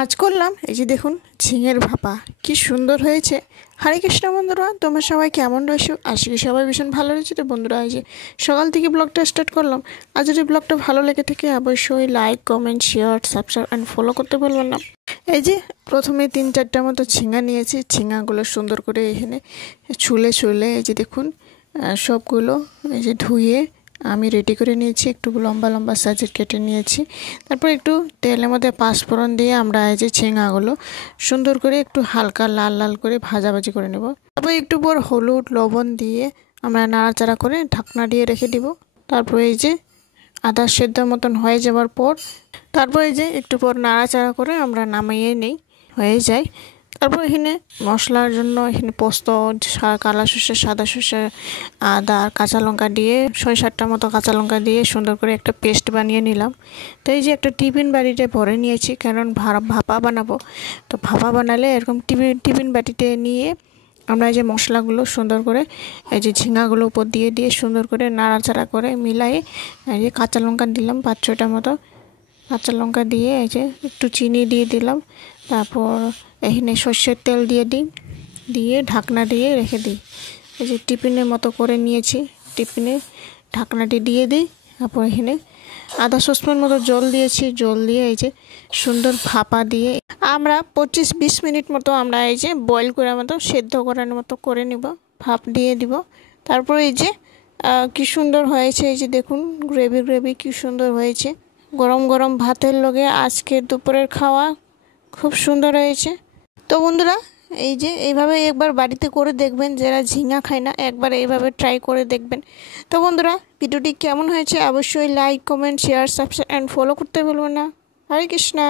আজ করলাম এই যে দেখুন ঝিঙের ভাপা কি সুন্দর হয়েছে। হরে কৃষ্ণ বন্ধুরা, তোমরা সবাই কেমন রয়েছো? আশা করি সবাই ভীষণ ভালো রয়েছে। তো বন্ধুরা, এই যে সকাল থেকে ব্লগটা স্টার্ট করলাম। আর যদি ব্লগটা ভালো লেগে থাকে অবশ্যই like, comment, share, subscribe and follow করতে বলবেন না। এই যে প্রথমে 3-4টার মতো ঝিঙা নিয়েছি। ঝিঙাগুলো সুন্দর করে এখানে ছুলে এই যে দেখুন সবগুলো এই যে ধুয়ে আমি রেডি করে নিয়েছি, একটু লম্বা লম্বা সাইজের কেটে নিয়েছি। তারপর একটু তেলের মধ্যে পাঁচফোড়ন দিয়ে আমরা এই যে ঝিঙাগুলো সুন্দর করে একটু হালকা লাল লাল করে ভাজাভাজি করে নেব। তারপর একটু পর হলুদ লবণ দিয়ে আমরা নাড়াচাড়া করে ঢাকনা দিয়ে রেখে দিব। তারপর এই যে আদা সেদ্ধ মতন হয়ে যাওয়ার পর তারপর এই যে একটু পর নাড়াচাড়া করে আমরা নামিয়ে নেই, হয়ে যায়। তারপর এখানে মশলার জন্য এখানে পোস্ত, কালা সর্ষে, সাদা সর্ষে, আদা আর কাঁচা লঙ্কা দিয়ে 6-7টা মতো কাঁচা লঙ্কা দিয়ে সুন্দর করে একটা পেস্ট বানিয়ে নিলাম। তো এই যে একটা টিফিন বাটিতে ভরে নিয়েছি, কারণ ভাপা বানাবো। তো ভাপা বানালে এরকম টিফিন বাটিতে নিয়ে আমরা এই যে মশলাগুলো সুন্দর করে এই যে ঝিঙাগুলো উপর দিয়ে দিয়ে সুন্দর করে নাড়াচাড়া করে মিলাই এই যে কাঁচা লঙ্কা দিলাম 5-6টা মতো কাঁচা লঙ্কা দিয়ে এই যে একটু চিনি দিয়ে দিলাম। তারপর এখানে সর্ষের তেল দিয়ে ঢাকনা দিয়ে রেখে দিই। এই যে টিফিনের মতো করে নিয়েছি, টিফিনে ঢাকনাটি দিয়ে দিই। তারপর এখানে আধা সসপ্যান মতো জল দিয়েছি, জল দিয়ে এই যে সুন্দর ভাপা দিয়ে আমরা 25-20 মিনিট মতো আমরা এই যে বয়েল করার মতো, সেদ্ধ করার মতো করে নিব, ভাপ দিয়ে দিব। তারপর এই যে কি সুন্দর হয়েছে, এই যে দেখুন গ্রেভি কি সুন্দর হয়েছে। গরম গরম ভাতের লগে আজকের দুপুরের খাওয়া খুব সুন্দর হয়েছে। তো বন্ধুরা, এই যে এইভাবে একবার বাড়িতে করে দেখবেন, যারা ঝিঙা খায় না একবার এইভাবে ট্রাই করে দেখবেন। তো বন্ধুরা, ভিডিওটি কেমন হয়েছে অবশ্যই like, comment, share, subscribe and follow করতে ভুলবেন না। হরে কৃষ্ণা।